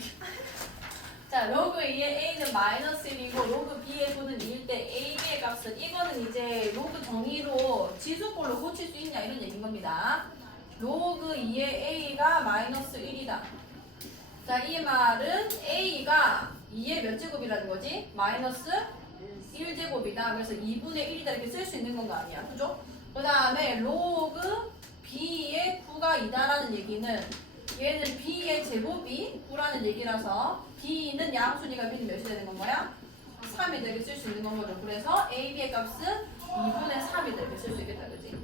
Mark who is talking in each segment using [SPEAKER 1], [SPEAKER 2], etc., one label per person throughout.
[SPEAKER 1] 자, 로그 2의 a는 마이너스 1이고 로그 b의 9는 2일 때 a, b의 값은 이거는 이제 로그 정의로 지수꼴로 고칠 수 있냐 이런 얘기인 겁니다. 로그 2의 a가 마이너스 1이다. 자, 이 말은 a가 2의 몇 제곱이라는 거지? 마이너스 1제곱이다. 그래서 2분의 1이다 이렇게 쓸 수 있는 건 거 아니야. 그죠? 그 다음에 로그 b의 9가 2다라는 얘기는 얘는 b의 제곱이 9라는 얘기라서 b는 양수니까 b는 몇이 되는 건 거야? 3이 되게 쓸 수 있는 건 거죠. 그래서 a, b의 값은 2분의 3이 되게 쓸 수 있겠다. 그지?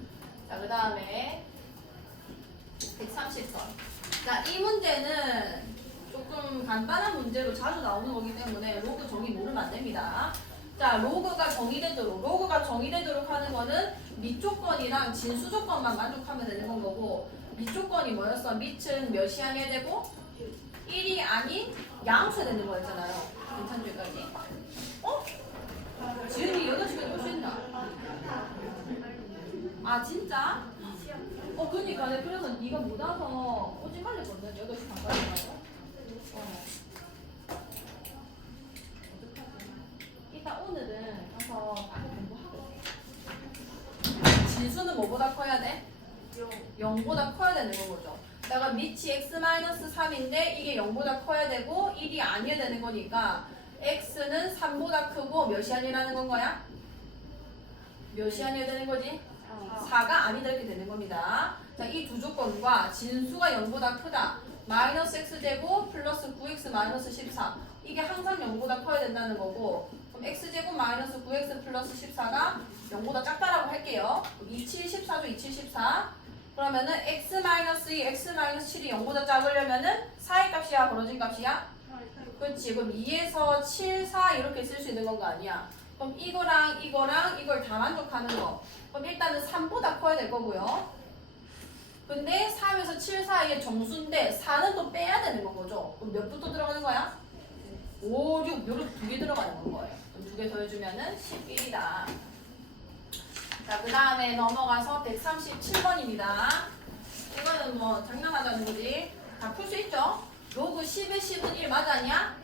[SPEAKER 1] 자, 그 다음에 130번. 자, 이 문제는 조금 간단한 문제로 자주 나오는 거기 때문에 로그 정의 모르면 안 됩니다. 자, 로그가 정의되도록, 로그가 정의되도록 하는 거는 밑조건이랑 진수조건만 만족하면 되는 건 거고, 밑조건이 뭐였어? 밑은 몇이 아니어야 되고, 1이 아닌 양수가 되는 거였잖아요. 괜찮죠, 여기까지? 어? 지은이 8시간 올수 있나? 아, 진짜? 어, 그니까. 내가 그래서 네가 못 와서 꼬집말렸거든. 8시 반까지 가서. 어. 어떡하지? 이따 오늘은 가서 공부하고. 진수는 뭐보다 커야 돼? 0보다 커야 되는 거죠. 내가 밑이 x-3인데 이게 0보다 커야 되고 1이 아니어야 되는 거니까 x는 3보다 크고 몇이 아니라는 건 거야? 몇이 아니어야 되는 거지? 4가 아니다 이렇게 되는 겁니다. 자, 이 두 조건과 진수가 0보다 크다. 마이너스 x제곱 플러스 9x 마이너스 14. 이게 항상 0보다 커야 된다는 거고 그럼 x제곱 마이너스 9x 플러스 14가 0보다 작다라고 할게요. 27, 14죠. 27, 14. 그러면은 x 마이너스 2, x 마이너스 7이 0보다 작으려면은 4의 값이야 벌어진 값이야? 그렇지. 그럼 2에서 7, 4 이렇게 쓸 수 있는 건 거 아니야. 그럼 이거랑 이거랑 이걸 다 만족하는 거. 그럼 일단은 3보다 커야 될 거고요. 근데 3에서 7 사이에 정수인데 4는 또 빼야 되는 건 거죠. 그럼 몇 부터 들어가는 거야? 5, 6 요렇게 두개 들어가는 건 거예요. 그럼 두 개 더해주면은 11이다. 자, 그 다음에 넘어가서 137번입니다. 이거는 뭐 장난하자는 거지. 다 풀 수 있죠? 로그 10의 10은 1 맞았냐?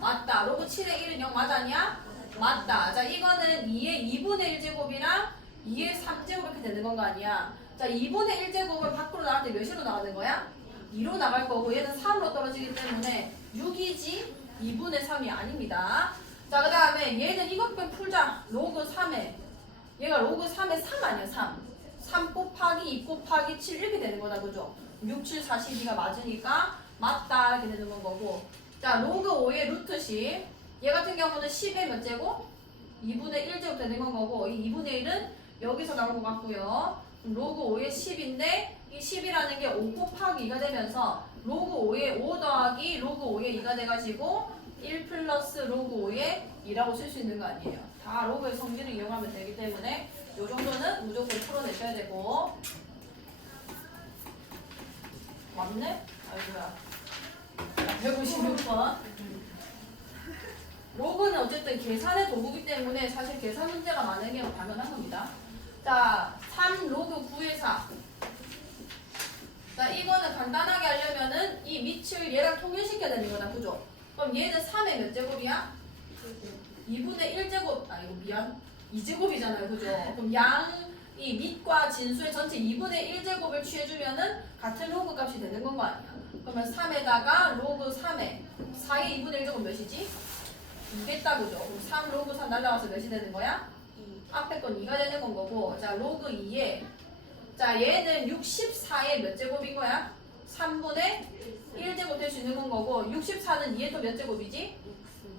[SPEAKER 1] 맞다. 로그 7의 1은 0 맞았냐? 맞다. 자, 이거는 2의 2분의 1제곱이랑 2의 3제곱 이렇게 되는 건 거 아니야? 자, 2분의 1제곱을 밖으로 나갈 때 몇으로 나가는 거야? 2로 나갈 거고 얘는 3으로 떨어지기 때문에 6이지 2분의 3이 아닙니다. 자, 그 다음에 얘는 이것만 풀자. 로그 3에 얘가 로그 3에 3 아니야, 3. 3 곱하기 2 곱하기 7 이렇게 되는 거다, 그죠? 6, 7, 42가 맞으니까 맞다 이렇게 되는 건 거고. 자, 로그 5의 루트 10. 얘 같은 경우는 10의 몇 제곱? 2분의 1 제곱 되는 건 거고, 이 2분의 1은 여기서 나온 것 같고요. 로그 5의 10인데, 이 10이라는 게 5 곱하기 2가 되면서, 로그 5의 5 더하기 로그 5의 2가 돼가지고, 1 플러스 로그 5의 2라고 쓸 수 있는 거 아니에요. 다 로그의 성질을 이용하면 되기 때문에, 요 정도는 무조건 풀어내셔야 되고, 맞네? 아이고야. 156번. 로그는 어쨌든 계산의 도구기 때문에 사실 계산 문제가 많은 게 당연한 겁니다. 자, 3 로그 9의 4. 자, 이거는 간단하게 하려면은 이 밑을 얘랑 통일시켜야 되는 거다. 그죠? 그럼 얘는 3의 몇 제곱이야? 2분의 1제곱, 아, 이거 미안. 2제곱이잖아요. 그죠? 그럼 양, 이 밑과 진수의 전체 2분의 1제곱을 취해주면은 같은 로그 값이 되는 건 거 아니야. 그러면 3에다가 로그 3에 4의 2분의 1제곱 몇이지? 2겠다 그죠? 그럼 3 로그 3 날라가서 몇이 되는 거야? 앞에 건 2가 되는 건 거고 자 로그 2에 자 얘는 64의 몇 제곱인 거야? 3분의 1제곱 될 수 있는 건 거고 64는 2의 또 몇 제곱이지?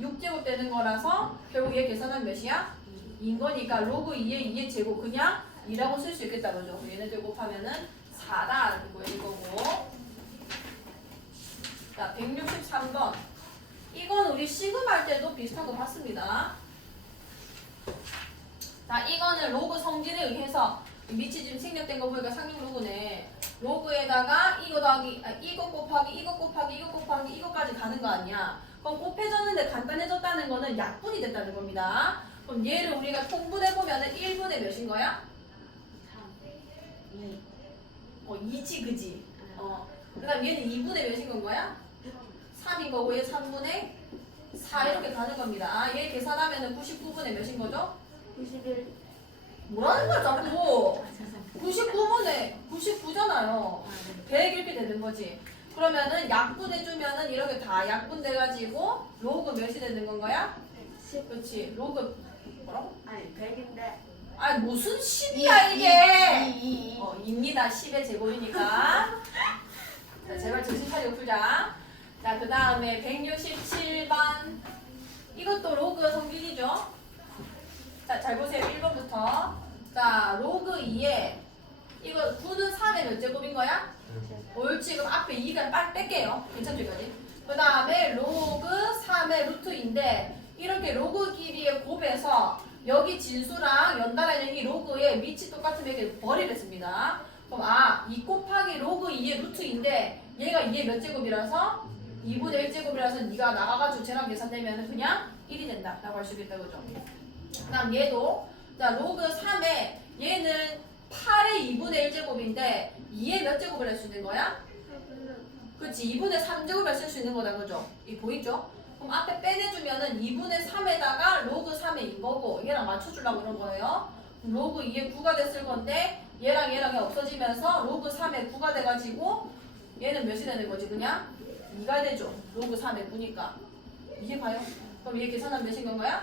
[SPEAKER 1] 6제곱 되는 거라서 결국 얘 계산하면 몇이야? 2인 거니까 로그 2의 2의 제곱 그냥 2라고 쓸 수 있겠다 그죠? 얘네들 곱하면은 4다 이렇게 보이는 거고 자 163번 이건 우리 시금할 때도 비슷한 거 봤습니다. 자, 이거는 로그 성질에 의해서 밑이 지금 생략된 거 보니까 상용 로그네. 로그에다가 이거 더하기, 아, 이거 곱하기, 이거 곱하기, 이거 곱하기, 이거까지 가는 거 아니야. 그럼 곱해졌는데 간단해졌다는 거는 약분이 됐다는 겁니다. 그럼 얘를 우리가 통분해보면 은 1분의 몇인 거야? 어, 2지, 그지? 어. 그 다음 얘는 2분의 몇인 건 거야? 3인 거고 얘 3분의 4 이렇게 가는 겁니다. 아, 얘 계산하면은 99분의 몇인 거죠?
[SPEAKER 2] 91.
[SPEAKER 1] 뭐라는 거야 자꾸 99분의 99잖아요 100 이렇게 되는 거지 그러면은 약분해주면은 이렇게 다 약분돼가지고 로그 몇이 되는 건가요?
[SPEAKER 2] 10.
[SPEAKER 1] 그렇지 로그 뭐라고?
[SPEAKER 2] 아니 100인데.
[SPEAKER 1] 아 무슨 10이야 이게
[SPEAKER 2] 2, 2.
[SPEAKER 1] 어, 입니다 10의 제곱이니까 자 제발 정신 차리고 풀자 자 그 다음에 167번 이것도 로그 성질이죠 자 잘 보세요 1번부터 자 로그 2에 이거 9는 3의 몇 제곱인 거야? 옳지 그럼 앞에 2가 빨리 뺄게요. 괜찮죠 이거지? 그 다음에 로그 3의 루트인데 이렇게 로그 길이의 곱에서 여기 진수랑 연달아 이 로그의 밑이 똑같으면 이렇게 버리랬습니다. 그럼 아 2 곱하기 로그 2의 루트인데 얘가 2의 몇 제곱이라서? 2분의 1제곱이라서 네가 나가가지고 쟤랑 계산되면 그냥 1이 된다 라고 할 수 있겠다 그죠? 그 다음 얘도 자 로그 3에 얘는 8의 2분의 1제곱인데 2의 몇 제곱을 할 수 있는 거야? 그치 2분의 3제곱을 쓸 수 있는 거다 그죠? 이 보이죠? 그럼 앞에 빼내주면은 2분의 3에다가 로그 3의 인 거고 얘랑 맞춰주려고 그런 거예요 로그 2의 9가 됐을 건데 얘랑 얘랑 얘 없어지면서 로그 3의 9가 돼가지고 얘는 몇이 되는 거지 그냥? 2가 되죠 로그 3의 9니까 이게 봐요 그럼 얘 계산하면 몇인 건가요?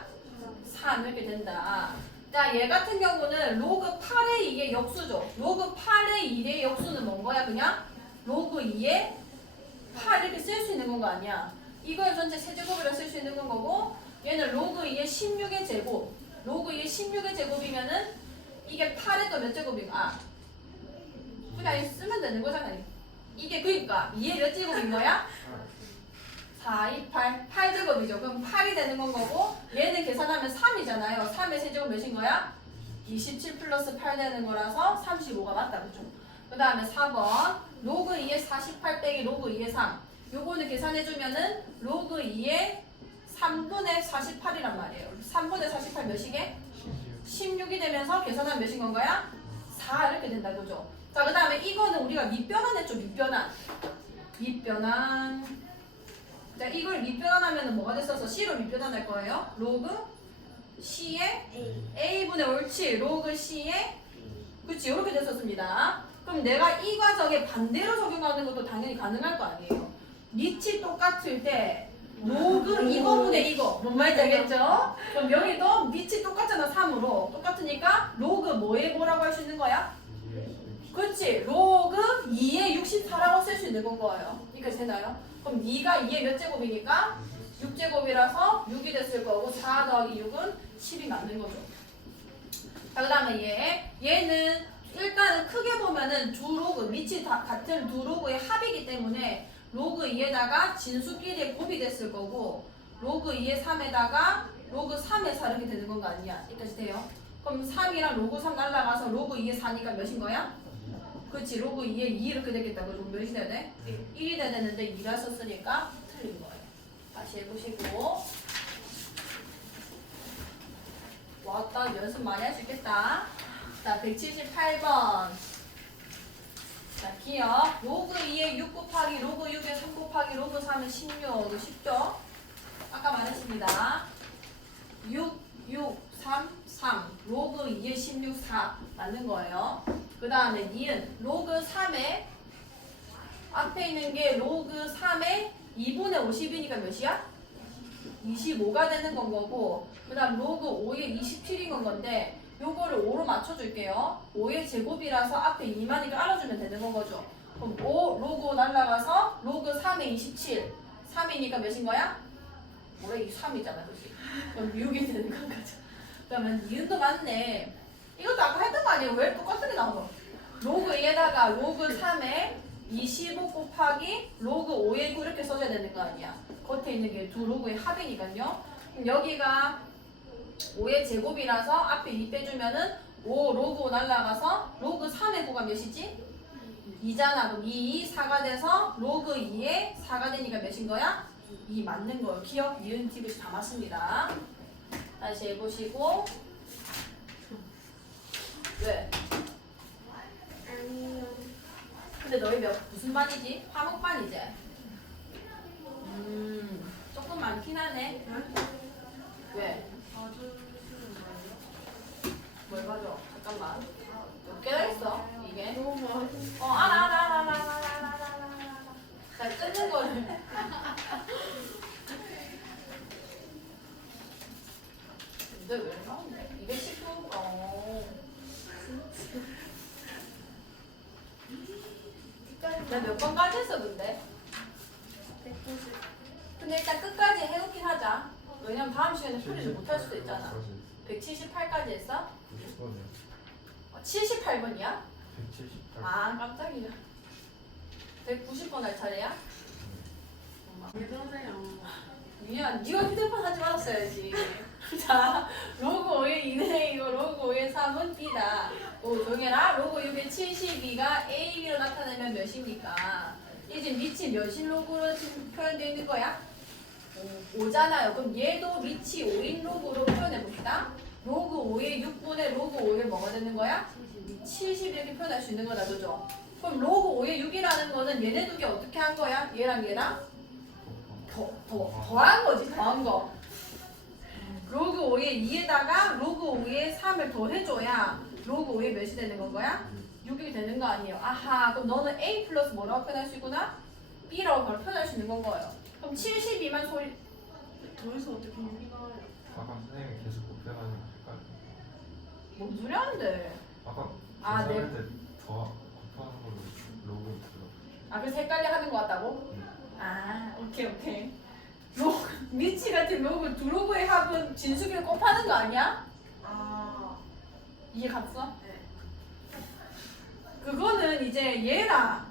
[SPEAKER 1] 3 이렇게 된다. 자, 얘 같은 경우는 로그 8의 2의 역수죠. 로그 8의 1의 역수는 뭔 거야, 그냥? 로그 2의 8 이렇게 쓸 수 있는 건 거 아니야. 이걸 전체 세제곱이라 쓸 수 있는 건 거고, 얘는 로그 2의 16의 제곱. 로그 2의 16의 제곱이면은 이게 8의 또 몇 제곱인가? 아, 그냥 쓰면 되는 거잖아. 이게 그니까 2의 몇 제곱인 거야? 4, 2, 8, 8제곱이죠. 그럼 8이 되는 건 거고 얘는 계산하면 3이잖아요. 3의 세제곱 몇인 거야? 27 플러스 8 되는 거라서 35가 맞다. 그죠? 그 다음에 4번 로그 2의 48 빼기 로그 2의 3 요거는 계산해주면은 로그 2의 3분의 48이란 말이에요. 3분의 48 몇이게? 16이 되면서 계산하면 몇인 건가요? 4 이렇게 된다. 그죠? 자, 그 다음에 이거는 우리가 밑변환 했죠. 밑변환. 밑변환. 자, 이걸 밑변환하면 뭐가 됐어서 C로 밑변환할 거예요? 로그 C의
[SPEAKER 2] A.
[SPEAKER 1] A분의 옳지. 로그 C의 그치. 이렇게 됐었습니다. 그럼 내가 이 과정에 반대로 적용하는 것도 당연히 가능할 거 아니에요. 밑이 똑같을 때 로그 이거분의 이거 뭔 말인지 알겠죠? 그럼 여기도 밑이 똑같잖아 3으로 똑같으니까 로그 뭐에 뭐라고 할 수 있는 거야? 그렇지 로그 2의 64라고 쓸 수 있는 건 거예요 여기까지 되나요? 그럼 2가 2의 몇 제곱이니까? 6제곱이라서 6이 됐을 거고 4 더하기 6은 10이 맞는 거죠. 자 그 다음에 얘. 얘는 일단은 크게 보면은 두 로그 밑이 다 같은 두 로그의 합이기 때문에 로그 2에다가 진수끼리의 곱이 됐을 거고 로그 2의 3에다가 로그 3의 4 이렇게 되는 건 거 아니야. 여기까지 돼요. 그럼 3이랑 로그 3 날라가서 로그 2의 4니까 몇인 거야? 그렇지 로그 2의 2 이렇게 되겠다. 그럼 몇이 돼야 돼? 1이 돼야 되는데 2라 썼으니까 틀린 거예요. 다시 해보시고. 왔다. 연습 많이 할 수 있겠다. 자 178번. 자 기억. 로그 2의 6 곱하기 로그 6의 3 곱하기 로그 3의 16 이거 쉽죠? 아까 말했습니다. 6 6 3 3 로그 2의 16 4 맞는 거예요 그 다음에 니은 로그 3의 앞에 있는 게 로그 3의 2분의 50이니까 몇이야? 25가 되는 건 거고 그 다음 로그 5의 27인 건 건데 요거를 5로 맞춰줄게요 5의 제곱이라서 앞에 2만이니까 알아주면 되는 건 거죠 그럼 5 로그 5 날라가서 로그 3의 27 3이니까 몇인 거야? 뭐래 3이잖아 그지? 그럼 6이 되는 건 거죠 그러면 니은도 맞네 이것도 아까 했던 거 아니에요? 왜 똑같은 게 나오노? 로그 2에다가 로그 3에 25 곱하기 로그 5의 9 이렇게 써줘야 되는 거 아니야? 겉에 있는 게 두 로그의 합이니까요. 여기가 5의 제곱이라서 앞에 2 빼주면은 5 로그 5 날라가서 로그 3의 9가 몇이지? 2잖아. 그럼 2, 2, 4가 돼서 로그 2의 4가 되니까 몇인 거야? 2 맞는 거예요. 기억, 니은, 티브시 다 맞습니다. 다시 해보시고 왜? 근데 너희 몇 무슨 반이지? 화목반이지? 음, 조금 많긴 하네. 왜? 뭘 가져? 잠깐만. 몇 개나 있어? 이게?
[SPEAKER 2] 너무 많아.
[SPEAKER 1] 어, 알아, 알아, 알아, 알아, 알아, 알아, 알아, 알아. 자, 끊는 거를. 근데 왜 나오네? 219? 어. 나몇 번까지 했어, 근데?
[SPEAKER 2] 190.
[SPEAKER 1] 근데 일단 끝까지 해놓긴 하자. 왜냐면 다음 시간에 풀이를 못할 수도 있잖아. 178까지 했어?
[SPEAKER 3] 90번이요.
[SPEAKER 1] 어, 78번이야?
[SPEAKER 3] 178.
[SPEAKER 1] 아, 깜짝이야. 190번 할 차례야?
[SPEAKER 2] 왜 그러세요?
[SPEAKER 1] 미안, 네가 휴대폰 하지 말았어야지. 자, 로그 5의 2는 이거 로그 5의 3은 B다. 오, 정해라. 로그 6의 72가 AB로 나타내면 몇입니까? 이제 밑이 몇인 로그로 지금 표현되어 있는 거야? 5, 잖아요 그럼 얘도 밑이 5인 로그로 표현해 봅시다. 로그 5의 6분의 로그 5의 뭐가 되는 거야? 70 이렇게 표현할 수 있는 거다, 그죠? 그럼 로그 5의 6이라는 거는 얘네 두 개 어떻게 한 거야? 얘랑 얘랑? 더, 더, 더한 거지, 더한 거. 로그 5의 2에다가 로그 5의 3을 더해줘야 로그 5의 몇이 되는 건 거야? 6이 되는 거 아니에요. 아하, 그럼 너는 A 플러스 뭐라고 표현할 수 있구나? B라고 바로 표현할 수 있는 건 거예요. 그럼 72만 소리,
[SPEAKER 2] 더해서 어떻게 6이 나와요?
[SPEAKER 3] 아까 선생님이 계속 곱해가지고 헷갈려.
[SPEAKER 1] 뭔 소리 하는데?
[SPEAKER 3] 아까
[SPEAKER 1] 아, 네.
[SPEAKER 3] 계산할 때 더 곱하는 걸로 로그 들어.
[SPEAKER 1] 아, 그래서 헷갈려 하는 거 같다고? 아, 오케이, 오케이. 로그, 미치 같은 로그, 두 로그의 합은 진수기를 곱하는 거 아니야?
[SPEAKER 2] 아,
[SPEAKER 1] 이해 갔어?
[SPEAKER 2] 네.
[SPEAKER 1] 그거는 이제 얘랑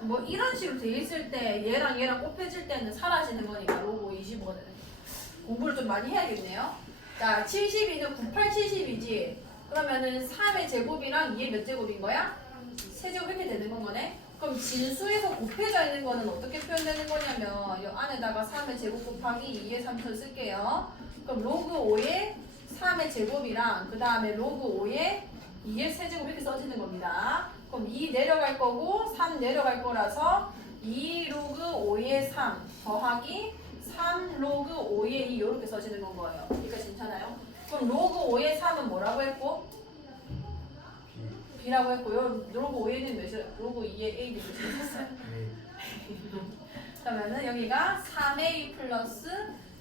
[SPEAKER 1] 뭐 이런 식으로 돼 있을 때 얘랑 얘랑 곱해질 때는 사라지는 거니까 로고 25는 공부를 좀 많이 해야겠네요. 자, 72는 9870이지. 그러면은 3의 제곱이랑 2의 몇 제곱인 거야? 세제곱 이렇게 되는 건 거네. 그럼 진수에서 곱해져 있는 거는 어떻게 표현되는 거냐면 이 안에다가 3의 제곱 곱하기 2의 3천 쓸게요. 그럼 로그 5의 3의 제곱이랑 그 다음에 로그 5의 2의 세제곱 이렇게 써지는 겁니다. 그럼 2 내려갈 거고 3 내려갈 거라서 2 로그 5의 3 더하기 3 로그 5의 2 이렇게 써지는 건 거예요. 여기까지 괜찮아요? 그럼 로그 5의 3은 뭐라고 했고?
[SPEAKER 3] B.
[SPEAKER 1] B라고 했고요. 로그 5에는 몇이 로그 2의 A는 몇이 됐어요?
[SPEAKER 3] A.
[SPEAKER 1] 그러면은 여기가 3A 플러스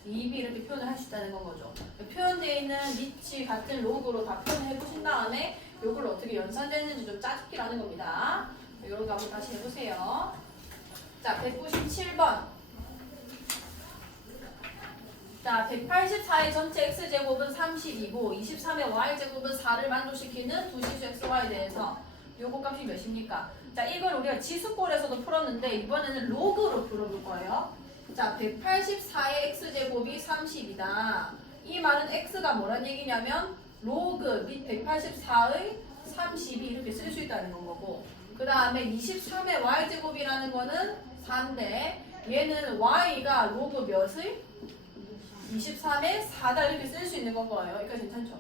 [SPEAKER 1] 2B 이렇게 표현을 건 거죠. 표현되어 있는 위치 같은 로그로 다 표현해 보신 다음에 이걸 어떻게 연산되는지 좀 짜집기라는 겁니다. 이런 거 한번 다시 해보세요. 자, 197번. 자, 184의 전체 x제곱은 32고 23의 y제곱은 4를 만족시키는 두 실수 xy에 대해서 요거 값이 몇입니까? 자, 이걸 우리가 지수꼴에서도 풀었는데 이번에는 로그로 풀어볼 거예요. 자, 184의 x제곱이 30이다. 이 말은 x가 뭐란 얘기냐면 로그 및 184의 32 이렇게 쓸 수 있다는 건 거고 그 다음에 23의 y제곱이라는 거는 4인데 얘는 y가 로그 몇의 23의 4다 이렇게 쓸 수 있는 건 거예요. 여기까지 괜찮죠?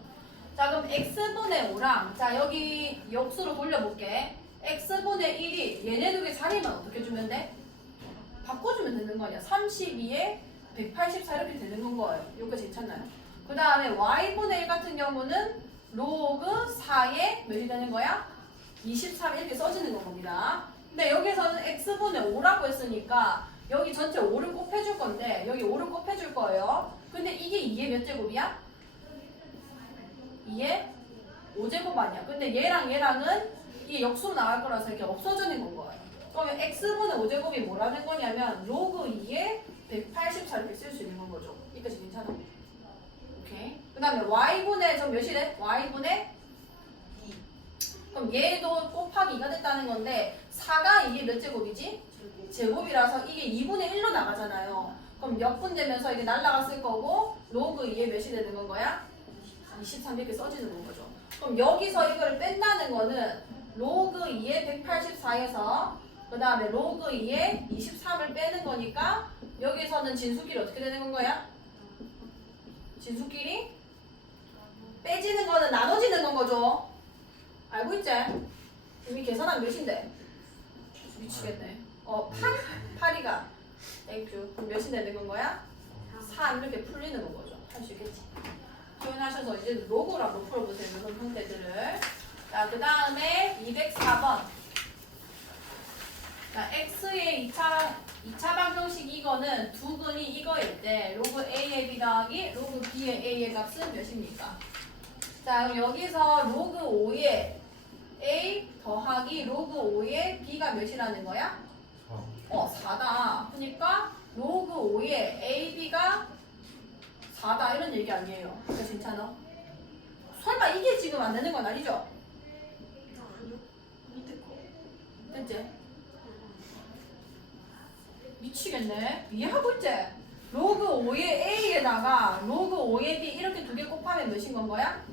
[SPEAKER 1] 자 그럼 x분의 5랑 자 여기 역수로 돌려볼게. x분의 1이 얘네 두개 자리만 어떻게 주면 돼? 바꿔주면 되는 거 아니야. 32에 184 이렇게 되는 건 거예요. 여기까지 괜찮나요? 그 다음에 y분의 1 같은 경우는 로그 4에 몇이 되는 거야? 23 이렇게 써지는 건 겁니다. 근데 여기서는 x분의 5라고 했으니까 여기 전체 5를 곱해줄 건데 여기 5를 곱해줄 거예요. 근데 이게 2의 몇 제곱이야? 2의 5제곱 아니야. 근데 얘랑 얘랑은 이게 역수로 나갈 거라서 이렇게 없어지는 건 거예요. 그러면 x분의 5제곱이 뭐라는 거냐면 로그 2의 184 이렇게 쓸 수 있는 건 거죠. 여기까지 괜찮아? 오케이. 그 다음에 y분의 저 몇이래? y분의 2. 그럼 얘도 곱하기 2가 됐다는 건데 4가 이게 몇 제곱이지? 제곱이라서 이게 2분의 1로 나가잖아요. 그럼 몇분 되면서 이게 날라갔을 거고 로그 2에 몇이 되는 건 거야? 23 이렇게 써지는 건 거죠. 그럼 여기서 이거를 뺀다는 거는 로그 2에 184에서 그 다음에 로그 2에 23을 빼는 거니까 여기서는 진수끼리 어떻게 되는 건 거야? 진수끼리 빼지는 거는 나눠지는 건 거죠. 알고 있지? 이미 계산한 몇인데? 미치겠네. 어, 8? 8이가 A큐. 그럼 몇이 되는 건 거야? 3 이렇게 풀리는 건 거죠. 할 수 있겠지. 표현하셔서 이제 한번 풀어보세요. 이런 형태들을. 자, 그 다음에 204번. 자, x의 2차, 2차 방정식 이거는 두 근이 이거일 때 로그 a의 b 더하기 로그 b의 a의 값은 몇입니까? 자, 그럼 여기서 로그 5의 a 더하기 로그 5의 b가 몇이라는 거야?
[SPEAKER 3] 4
[SPEAKER 1] 어, 4다. 그러니까 로그 5의 AB가 4다 이런 얘기 아니에요. 그러니까 괜찮아? 설마 이게 지금 안 되는 건 아니죠? 됐지? 미치겠네. 이해하고 있지? 로그 5의 A에다가 로그 5의 B 이렇게 두 개 곱하면 몇인 건 거야?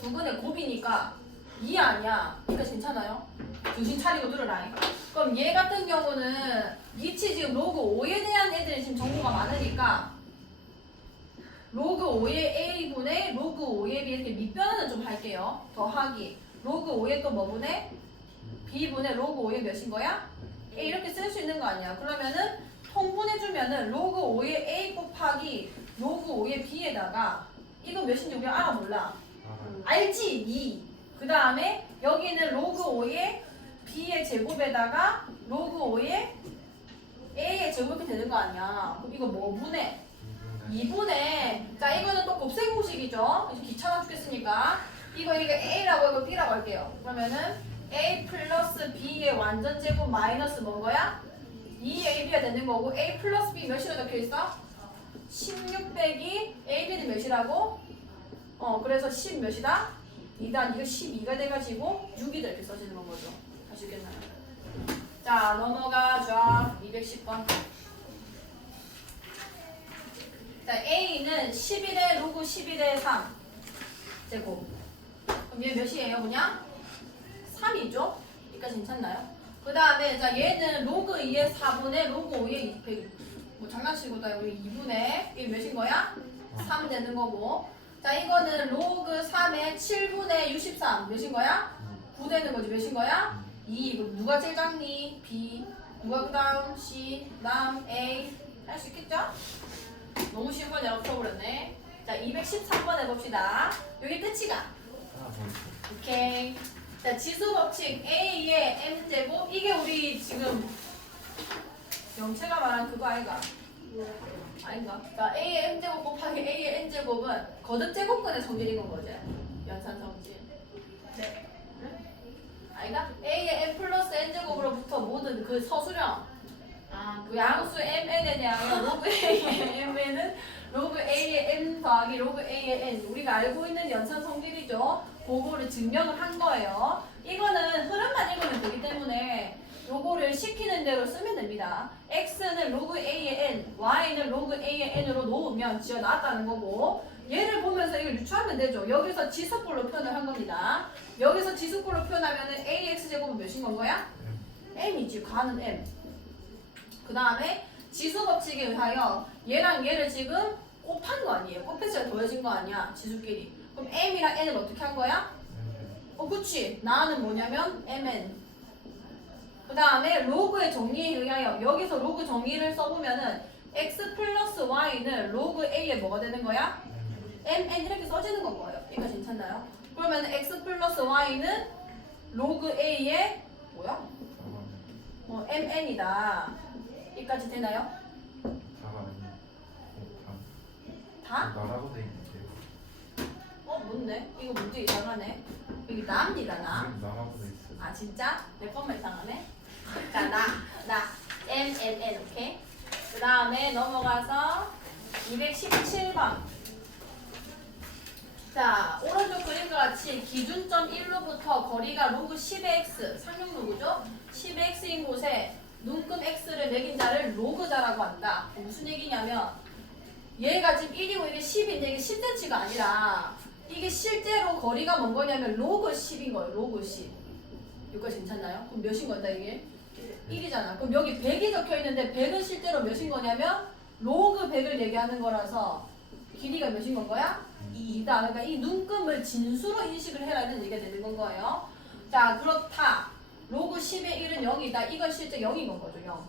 [SPEAKER 1] 두 근의 곱이니까 2 아니야. 그러니까 괜찮아요? 정신 차리고 들어라. 그럼 얘 같은 경우는 위치 지금 로그 5에 대한 애들이 지금 정보가 많으니까 로그 5의 A분의 로그 5의 B 이렇게 밑변은 좀 할게요. 더하기. 로그 5의 또 뭐분의? B분의 로그 5의 몇인 거야? A 이렇게 쓸 수 있는 거 아니야. 그러면은 통분해주면은 로그 5의 A 곱하기 로그 5의 B에다가 이거 몇인지 우리가 알아 몰라. 알지? 2. 그 다음에 여기는 로그 5의 B의 제곱에다가 로그 5의 A의 제곱 이렇게 되는 거 아니야. 이거 뭐 분해? 2분의 자 이거는 또 곱셈 공식이죠. 이제 귀찮아 죽겠으니까 이거 이게 A라고 이거 B라고 할게요. 그러면은 A 플러스 B의 완전 제곱 마이너스 뭔 거야? 2AB가 되는 거고 A 플러스 B 몇이라 적혀 있어? 16 빼기 AB는 몇이라고? 어 그래서 10 몇이다? 2단 이거 12가 돼가지고 6이 이렇게 써지는 건 거죠. 아시겠나요? 자 넘어가 줘 210번. 자 A는 11의 로그 11의 3 제곱. 그럼 얘 몇이에요 그냥? 3이죠? 여기까지 괜찮나요? 그 다음에 자 얘는 로그 2의 4분의 로그 5의 200. 뭐 장난치고다 여기 2분의 이게 몇인 거야? 3 되는 거고. 자 이거는 로그 3의 7분의 63 몇인 거야? 9 되는 거지 몇인 거야? 2 그럼 누가 제일 작니? B 누가 그 다음? C 그 다음 A 할 수 있겠죠? 너무 쉬운 거 내가 풀어버렸네 자 213번 해봅시다 여기 끝이가 오케이. 자, 지수 법칙 A의 m제곱 이게 우리 지금 영채가 말한 그거 아이가? 아닌가? 자, A의 m제곱 곱하기 A의 n제곱은 거듭 제곱근의 성질인 건 거지? 연산 성질. 네. 응? 아이가? A의 m 플러스 n제곱으로부터 모든 그 서술형 아, 그 양수 mn에 대하여 로그 A의 mn은 로그 A의 n 더하기 로그 A의 n 우리가 알고 있는 연산 성질이죠. 그거를 증명을 한 거예요. 이거는 흐름만 읽으면 되기 때문에 요거를 시키는 대로 쓰면 됩니다. x는 로그 a의 n, y는 로그 a의 n으로 놓으면 지어 나왔다는 거고 얘를 보면서 이걸 유추하면 되죠. 여기서 지수꼴로 표현을 한 겁니다. 여기서 지수꼴로 표현하면 은 ax 제곱은 몇인 건 거야? m이지. 가는 m. 그 다음에 지수 법칙에 의하여 얘랑 얘를 지금 곱한 거 아니에요. 곱해서 더해진 거 아니야. 지수끼리. 그럼 m이랑 n을 어떻게 한 거야? 어, 그치. 나는 뭐냐면 mn. 그 다음에 로그의 정리에 의하여 여기서 로그 정리를 써보면은 x 플러스 y는 로그 a에 뭐가 되는 거야? mn 이렇게 써지는 건 거예요. 여기까지 괜찮나요? 그러면 x 플러스 y는 로그 a의 뭐야? 어, mn이다. 여기까지 되나요?
[SPEAKER 3] 다가 아니고
[SPEAKER 1] 다?
[SPEAKER 3] 다 나라고 돼 있는데요
[SPEAKER 1] 어, 뭔데? 이거 문제 이상하네. 여기 남니다, 나.
[SPEAKER 3] 지금 나라고 돼 있어요
[SPEAKER 1] 아 진짜? 내 것만 이상하네? 자, 나, 나, M, N, N, 오케이? 그 다음에 넘어가서 217번. 자, 오른쪽 그림과 같이 기준점 1로부터 거리가 로그 10의 x, 상용 로그죠? 10의 x인 곳에 눈금 x를 매긴 자를 로그자라고 한다. 무슨 얘기냐면 얘가 지금 1이고 이게 10인데 이게 10cm가 아니라 이게 실제로 거리가 뭔 거냐면 로그 10인 거예요. 로그 10. 여기까지 괜찮나요? 그럼 몇인 거다 이게? 1이잖아. 그럼 여기 100이 적혀 있는데 100은 실제로 몇인 거냐면 로그 100을 얘기하는 거라서 길이가 몇인 건 거야? 2다. 그러니까 이 눈금을 진수로 인식을 해라 이런 얘기가 되는 건 거예요. 자, 그렇다. 로그 10의 1은 0이다. 이건 실제 0인 건 거죠. 0.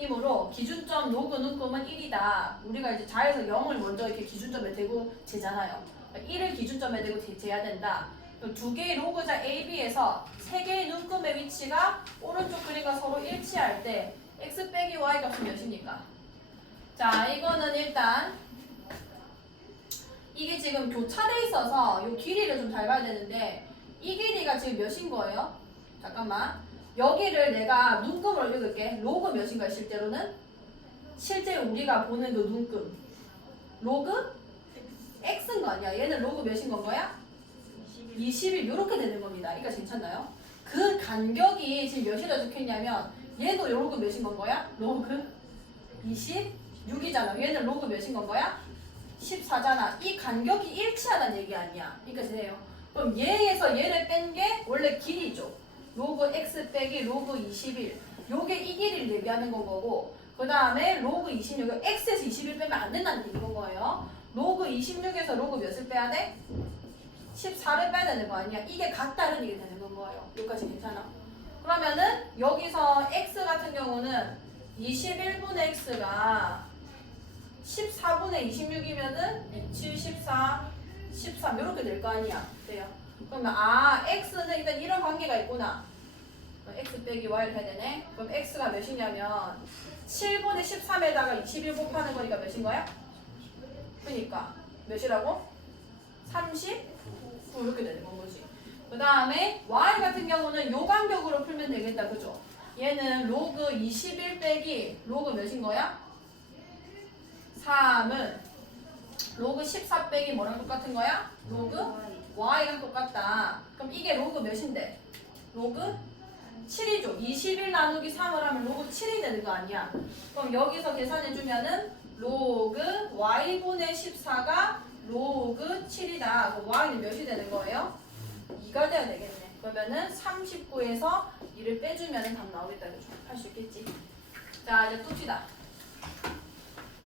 [SPEAKER 1] 이므로 기준점 로그 눈금은 1이다. 우리가 이제 자에서 0을 먼저 이렇게 기준점에 대고 재잖아요. 1을 기준점에 대고 재- 재야 된다. 두 개의 로그자 A, B에서 세 개의 눈금의 위치가 오른쪽 그림과 서로 일치할 때 x 빼기 y 값은 몇입니까? 자, 이거는 일단 이게 지금 교차돼 있어서 이 길이를 좀 잘 봐야 되는데 이 길이가 지금 몇인 거예요? 잠깐만. 여기를 내가 눈금으로 읽을게. 로그 몇인 거야, 실제로는? 실제 우리가 보는 그 눈금. 로그? x인 거 아니야. 얘는 로그 몇인 건 거야? 20이 이렇게 되는 겁니다. 그러니까 괜찮나요? 그 간격이 지금 몇이라 적혀있냐면 얘도 로그 몇인 건 거야? 로그 26이잖아. 얘는 로그 몇인 건 거야? 14잖아. 이 간격이 일치하다는 얘기 아니야. 그러니까 세요. 그럼 얘에서 얘를 뺀 게 원래 길이죠. 로그 x 빼기 로그 21. 요게 이 길이를 얘기하는 건 거고 그 다음에 로그 26. x에서 21 빼면 안 된다는 얘기인 거예요. 로그 26에서 로그 몇을 빼야 돼? 14를 빼야 되는 거 아니야? 이게 같다는 얘기 되는 건 거예요. 여기까지 괜찮아? 그러면은 여기서 x 같은 경우는 21분의 x가 14분의 26이면은 7, 14, 13 이렇게 될 거 아니야. 돼요. 그러면 아 x는 일단 이런 관계가 있구나. x 빼기 y를 해야 되네. 그럼 x가 몇이냐면 7분의 13에다가 21 곱하는 거니까 몇인 거야? 그러니까 몇이라고? 30? 이렇게 되는 건 거지. 그 다음에 y 같은 경우는 요 간격으로 풀면 되겠다. 그죠? 얘는 로그 21 빼기 로그 몇인 거야? 3은 로그 14 빼기 뭐랑 똑같은 거야? 로그 y랑 똑같다. 그럼 이게 로그 몇인데? 로그 7이죠. 21 나누기 3을 하면 로그 7이 되는 거 아니야? 그럼 여기서 계산해주면은 로그 y분의 14가 로그 7이다. 그럼 y는 몇이 되는 거예요? 2가 돼야 되겠네. 그러면은 39에서 2를 빼주면 답 나오겠다. 할수 있겠지? 자, 이제 둡시다.